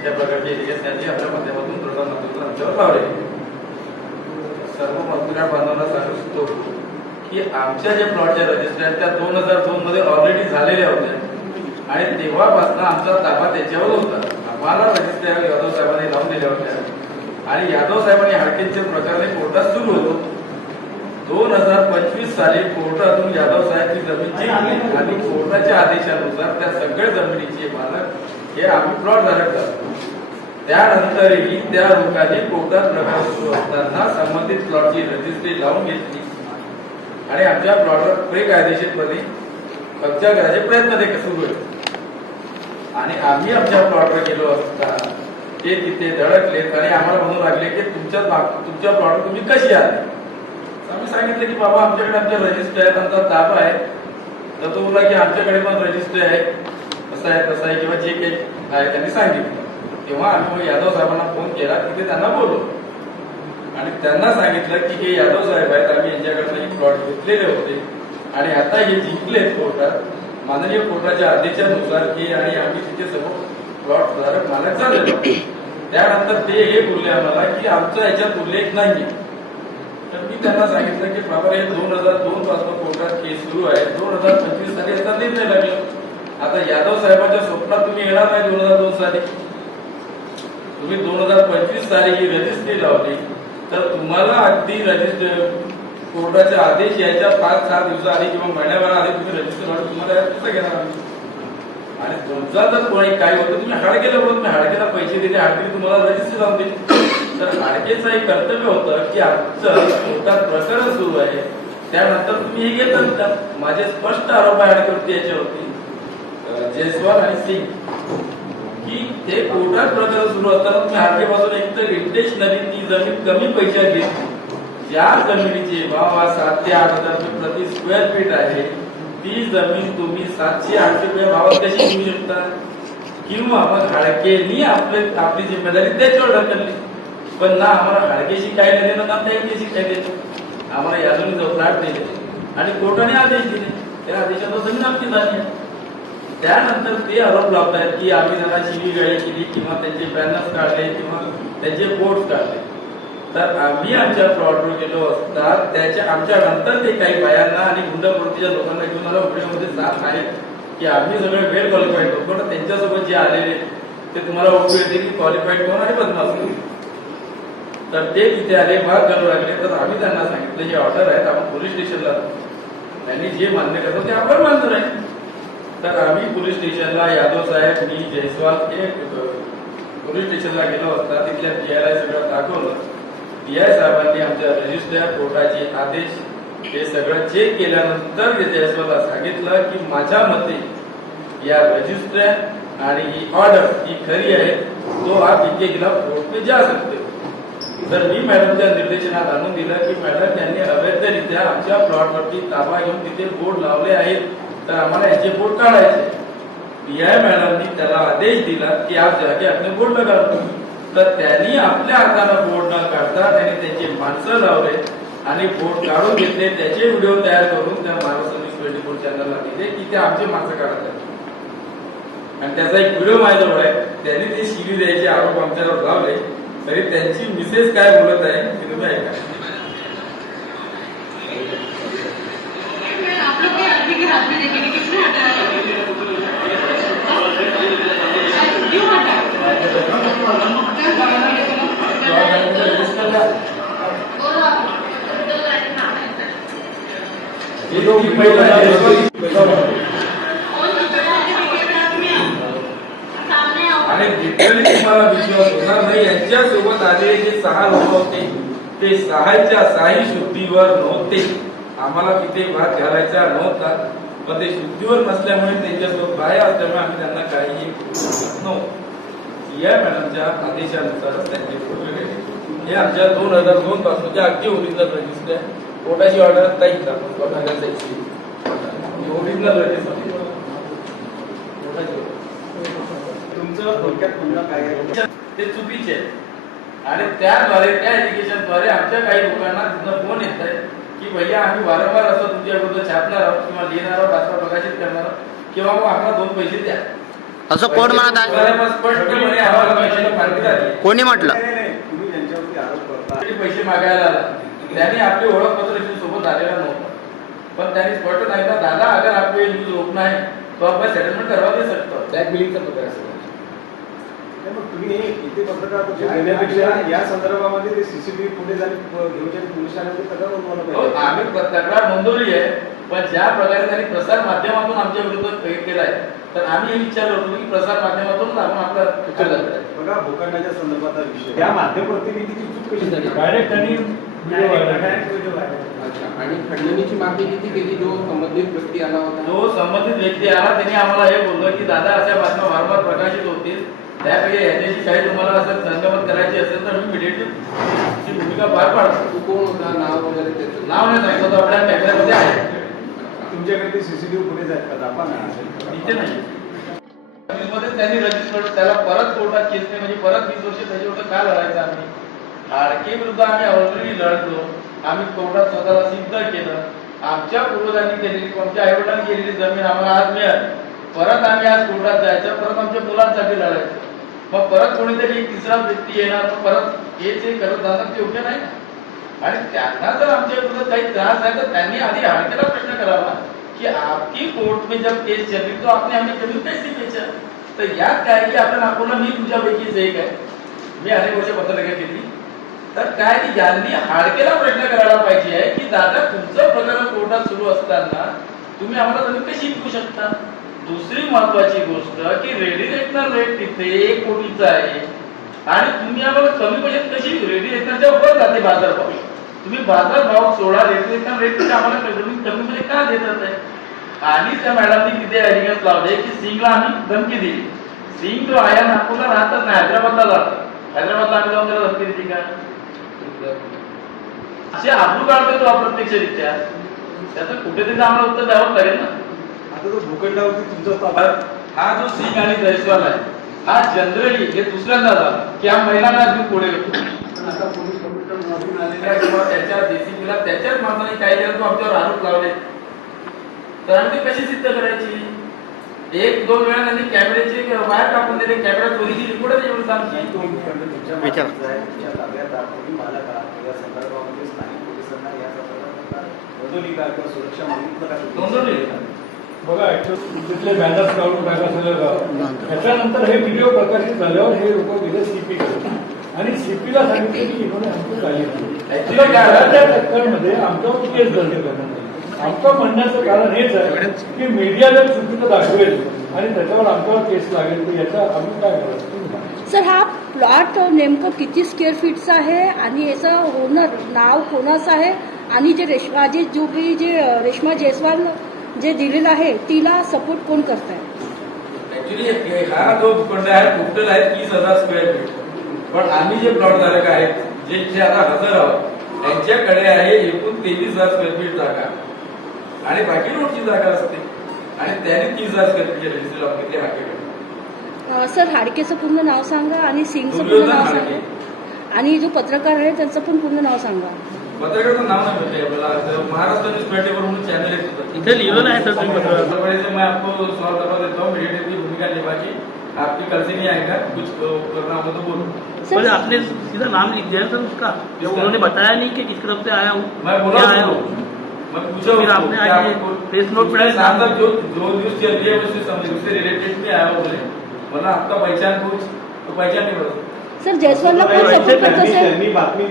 अशा प्रकारचे एरियास त्यांनी आपल्या माध्यमातून प्रधानमंत्र्यांना आमच्यावर लावले. सर्व मजदुरा बांधवांना सांगू इच्छितो की आमच्या ज्या प्लॉटच्या रजिस्टर आहेत त्या 2002 मध्ये ऑलरेडी झालेल्या होत्या आणि तेव्हापासून आमचा ताबा त्याच्यावर होता. आम्हाला रजिस्टर यादव साहेबांनी लावून दिल्या होत्या आणि यादव साहेबांनी हाडकेंच्या प्रकरणे कोर्टात सुरू होतो. 2025 साली कोर्टातून यादव साहेब ती जमीन जिंकली आणि कोर्टाच्या आदेशानुसार त्या सगळ्या जमिनीचे मालक हे आम्ही प्लॉट धारक असतो. त्यानंतरही त्या लोकांनी कोर्टात प्रकार सुरू असताना संबंधित प्लॉटची रजिस्ट्री लावून घेतली आणि आमच्या प्लॉटवर बेकायदेशीरपणे कब्जा करायचे प्रयत्न ते सुरू होते आणि आम्ही आमच्या प्लॉटवर गेलो असता ते तिथे धडकलेत आणि आम्हाला म्हणू लागले की तुमच्या प्लॉटवर तुम्ही कशी आले. आम्ही सांगितलं की बाबा आमच्याकडे आमच्या रजिस्टर आहेत, आमचा ताबा आहे. तर तो बोला की आमच्याकडे पण रजिस्टर आहे, असं आहे तसं आहे किंवा जे काही आहे त्यांनी सांगितलं. तेव्हा आम्ही मग यादव साहेबांना फोन केला तिथे त्यांना बोललो आणि त्यांना सांगितलं की हे यादव साहेब आहेत, आम्ही यांच्याकडनं प्लॉट घेतलेले होते आणि आता हे जिंकले कोर्टात. माननीय कोर्टाच्या आदेशानुसार हे आणि आम्ही तिथे समोर प्लॉट धारक मालक झालेलो. त्यानंतर ते हे बोलले आम्हाला की आमचा याच्यात उल्लेख नाही. तर मी त्यांना सांगितलं की बाबा हे 2002 पासून कोर्टात केस सुरू आहे, 2025 साली याचा निर्णय लागला. आता यादव साहेबांच्या स्वप्नात तुम्ही येणार नाही 2002 साली. तुम्ही 2025 साली ही रजिस्ट्री लावली तर तुम्हाला अगदी रजिस्टर कोर्टाचे आदेश यायच्या 5-6 दिवसाआधी किंवा महिन्याभर आधी तुम्ही रजिस्टर लावून तुम्हाला कसं घेणार आम्ही. आणि तुमचा जर कोणी काय होतं तुम्ही हाडकेला बोलत, तुम्ही हाडकेला पैसे दिले, हाडके तुम्हाला रजिस्टर लावून दिली. तर हाडकेचं एक कर्तव्य होतं की आमचं कोर्टात प्रकरण सुरू आहे त्यानंतर तुम्ही हे घेता. माझे स्पष्ट आरोप आहे हाडकेवरती याच्यावरती जयस्वाल आणि सिंग की ते कोर्टात प्रकरण सुरू असताना तुम्ही हाडकेपासून एकतर इंटेन्शनली ती जमीन कमी पैशात घेतली. ज्या जमिनीचे भाव 7 ते 8 हजार रुपये प्रति स्क्वेअर फीट आहे ती जमीन तुम्ही 700-800 रुपये भावात कशी घेऊ शकता. किंवा मग हाडकेनी आपली जिम्मेदारी त्याच्यावर ढकलली. पण ना आम्हाला हाडकेशी काय नाही देणं ना त्यांच्याशी काय देणं. आम्हाला यादून जो फ्लॅट दिले आणि कोर्टाने आदेश दिले त्या आदेशानुसार जमीन आमची झाली. त्यानंतर ते आरोप लावतायत की आम्ही त्यांना शिवीगाळी केली किंवा त्यांचे बॅनर्स काढले किंवा त्यांचे बोर्ड काढले. तर आम्ही आमच्या प्लॉटवर गेलो असता त्याच्या आमच्या नंतर ते काही बायांना आणि गुंडप्रवृत्तीच्या लोकांना घेऊन मला व्हिडिओमध्ये जात आहेत की आम्ही सगळे वेल क्वालिफाईड होतो. पण त्यांच्यासोबत जे आलेले ते तुम्हाला ओळखू येते की क्वालिफाईड कोण आणि बदमाश. तर ते तिथे आले, भाग घालू लागले. तर आम्ही त्यांना सांगितलं हे ऑर्डर आहेत, आपण पोलीस स्टेशनला त्यांनी जे मान्य करतो ते आपण मान्य आहे. तर आम्ही पोलीस स्टेशनला यादव साहेब मी जयस्वाल हे पोलीस स्टेशनला गेलो असता तिथल्या PI सगळं दाखवलं. PI साहेबांनी आमच्या रजिस्टर कोर्टाचे आदेश हे सगळं चेक केल्यानंतर जयस्वालला सांगितलं की माझ्या मते या रजिस्टर आणि ही ऑर्डर ही खरी आहे, तो आप इनके खिलाफ कोर्ट में जा सकते हो. तर मी मॅडमच्या निर्देशनात आणून दिलं की मॅडम त्यांनी अवैधरित्या आमच्या प्लॉटवरती ताबा घेऊन तिथे बोर्ड लावले आहेत तर आम्हाला याचे बोर्ड काढायचे. PI मॅडमनी त्याला आदेश दिला की आप जाके अपने बोर्ड लगा दो. तर त्यांनी आपल्या हाताने बोर्ड न काढता त्यांनी त्यांची माणसं लावले आणि बोर्ड काढून घेतले. त्याचे व्हिडिओ तयार करून त्या महाराष्ट्र न्यूज 24 चॅनलला दिले की ते आमचे माणसं काढत आहेत आणि त्याचा एक व्हिडिओ माझ्याजवळ आहे. त्यांनी ते शिवी द्यायचे आरोप आमच्यावर लावले. तरी त्यांची मिसेस काय बोलत आहे ते तुम्ही ऐका. आणि लिटरली तुम्हाला विश्वास होणार नाही यांच्यासोबत आलेले जे 6 लोक होते ते 6च्या शुद्धीवर नव्हते. आम्हाला तिथे भात घालायचा नव्हता पण ते शुद्धीवर नसल्यामुळे त्यांच्यासोबत बाहेर असल्यामुळे आम्ही त्यांना काहीही नव्हतं. या मॅडमच्या आदेशानुसारच त्यांचे फोटो गेले. हे आमच्या 2002 पासूनच्या अगदी ओरिजिनल रजिस्टर आहे. कोर्टाची ऑर्डर ताईच ओरिजिनल रजिस्टर ते चुकीचे आणि त्याद्वारे त्या एज्युकेशनद्वारे आमच्या काही लोकांना तिथं फोन येत आहे की भैया आम्ही वारंवार असं तुमच्या विरुद्ध छापणार आहोत किंवा लिहिणार आहोत, राष्ट्र प्रकाशित करणार आहोत किंवा मग आम्हाला 2 पैसे द्या. असं कोण म्हणत आहे? स्पष्टपणे आम्हाला पैशाची पार्टी झाली. कोणी म्हटलं? तुम्ही ज्यांच्यावरती आरोप करता पैसे मागायला आला, त्यांनी आपली ओळखपत्र सोबत आलेला नव्हता, पण त्यांनी स्पष्ट सांगितलं, दादा अगर आपको ये न्यूज रोकना है तो आप सेटलमेंट करवा दे सकते हो. ब्लॅक बिलिंगचा प्रकार असेल. मग तुम्ही इथे पत्रकार परिषद घेण्यापेक्षा या संदर्भामध्ये ते सीसीटीव्ही फुटेज आणि घेऊन पोलीस ठाण्यामध्ये तक्रार नोंदवलं हो, पाहिजे. आम्ही तक्रार नोंदवली आहे, पण ज्या प्रकारे त्यांनी प्रसार माध्यमातून आमच्या विरोधात केलाय, तर आम्ही हे विचारलं होतो की प्रसार माध्यमातून आपण आपला उत्तर द्यायचं. बघा, भूखंडाच्या संदर्भातला विषय या माध्यम प्रतिनिधीची चूक कशी झाली? डायरेक्ट त्यांनी अच्छा. आणि खंडणीची मागणी किती केली जो संबंधित व्यक्ती आला होता? जो संबंधित व्यक्ती आला त्यांनी आम्हाला हे बोललं की दादा अशा बातम्या वारंवार प्रकाशित होतील, त्यापैकी याच्याशी काही तुम्हाला असं संगमत करायची असेल तर मी ची भूमिका पार पाडतो. तू कोण होता? नाव वगैरे त्याचं? नाव नाही सांगितलं होतं, आपल्या कॅमेऱ्यामध्ये आहे. तुमच्याकडे ते सीसीटीव्ही फुटेज आहेत का? दाखवा ना. इथे नाही. मध्ये त्यांनी रजिस्टर त्याला परत कोर्टात केस नाही, म्हणजे परत 20 वर्ष त्याच्यावर का लढायचं आम्ही? हाडके विरुद्ध आम्ही ऑलरेडी लढलो, आम्ही कोर्टात स्वतःला सिद्ध केलं. आमच्या पूर्वजांनी केलेली, आमच्या आईवडिलांनी केलेली जमीन आम्हाला आज मिळाली. परत आम्ही आज कोर्टात जायचं, परत आमच्या मुलांसाठी लढायचं. मग परत कोणीतरी एक तिसरा व्यक्ती येणार, मग परत हेच हे करत जाणं ते योग्य नाही. आणि त्यांना जर आमच्या विरोधात काही त्रास आहे तर त्यांनी आधी हाडकेला प्रश्न करावा की आपकी कोर्ट में जब केस चल रही तो आपने हमें जमीन कैसी बेचा? तर यात काय की आपण आपण मी तुझ्यापैकीच एक आहे, मी अनेक वर्ष पत्रकार केली, तर काय की ज्यांनी हाडकेला प्रश्न करायला पाहिजे आहे की दादा तुमचं प्रकरण कोर्टात सुरू असताना तुम्ही आम्हाला जमीन कशी विकू शकता? दुसरी महत्वाची गोष्ट की रेडी रेटनर रेट तिथे 1 कोटीचा आहे आणि तुम्ही आम्हाला कमी पैशात कशी रेडी रेटनरच्या वर जाते बाजारभाव, तुम्ही बाजारभाव सोडा, रेडी रेटनर रेट आम्हाला कमी मध्ये का देतात आहे? आणि त्या मॅडमनी तिथे ॲलिगेन्स लावले की सिंगला आम्ही धमकी दिली. सिंग जो आहे नागपूरला राहतच नाही, हैदराबादला राहतो. हैदराबादला आम्ही जाऊन त्याला धमकी दिली का? असे आबरू काढतो तो अप्रत्यक्षरित्या, त्याचं कुठेतरी आम्हाला उत्तर द्यावं लागेल ना. आता जो भूखंडावरती तुमचा ताबा हा जो सिंग आणि जयस्वाल आहे, हा जनरली हे दुसऱ्यांदा झाला की हा महिलांना घेऊन पुढे येतो. आता पोलीस कमिशनर नोंदवून आलेला किंवा त्याच्या जेसीबीला त्याच्याच माणसाने काय केलं तो आमच्यावर आरोप लावले, तर आम्ही ते कशी सिद्ध करायची? 1-2 वेळा त्यांनी कॅमेऱ्याचे वायर टाकून दिले, कॅमेरा चोरीची रिपोर्टच एवढं आमची. विचार. तुमच्या ताब्यात दाखवली मालक आहात. या संदर्भामध्ये स्थानिक पोलिसांना या संदर्भात नोंदवली का किंवा सुरक्षा मागितलं का? नोंदवली. बघा तिथले बॅनर्स काढून टाका सगळं गाव. त्याच्यानंतर हे व्हिडिओ प्रकाशित झाल्यावर हे लोक गेले सीपी आणि सीपीला सांगितलं की इकडे हमको Actually काय झालं? त्या टक्करमध्ये आमच्यावर केस दर्ज करण्यात आली. आमचं म्हणण्याचं कारण हेच आहे की मीडिया जर चुकीचं दाखवेल आणि त्याच्यावर आमच्यावर केस लागेल तर याचा आम्ही काय करायचं? सर, हा प्लॉट नेमकं किती स्क्वेअर फीटचा आहे आणि याचं ओनर नाव कोणाचं आहे आणि जे रेश्मा जयस्वाल जे दिलेलं आहे तिला सपोर्ट कोण करताय? ऍक्च्युली हा जो भूखंड आहे टोटल आहे 30,000 स्क्वेअर फीट, पण आम्ही जे प्लॉट धारक आहेत जे इथे आता हजर आहोत त्यांच्याकडे आहे एकूण 23,000 स्क्वेअर फीट जागा आणि बाकी रोडची जागा असते आणि त्याने 30,000 स्क्वेअर फीटचे रजिस्टर लावून घेतले हाकेकडे. सर, हाडकेचं पूर्ण नाव सांगा आणि सिंगचं पूर्ण दुर्योधन नाव हाडके. सांगा आणि जो पत्रकार आहे त्यांचं पण पूर्ण नाव सांगा. पत्रकाराचं नाव नाही भेटले आपल्याला. महाराष्ट्र न्यूज 24 म्हणून चॅनल एक होतं, इथे लिहिलं नाही सर तुम्ही पत्रकार. मैं आपको सवाल दफा देता हूँ, मीडिएटर की भूमिका निभाई आपकी कल से नहीं आएगा, कुछ करना होगा तो बोलो. सर, आपने सीधा नाम लिख दिया सर उसका, उन्होंने बताया नहीं कि किस तरफ से आया हूँ, मैं बोला आया हूँ. मैं पूछा फिर आपने आज प्रेस नोट पढ़ा साथ साथ जो न्यूज चल रही है उससे समझ उससे रिलेटेड में आया हूँ बोले, वरना आपका पहचान कुछ तो पहचान नहीं पड़ा. सर, जयस्वालला कोण सपोर्ट करतं सर? त्यांनी बातमी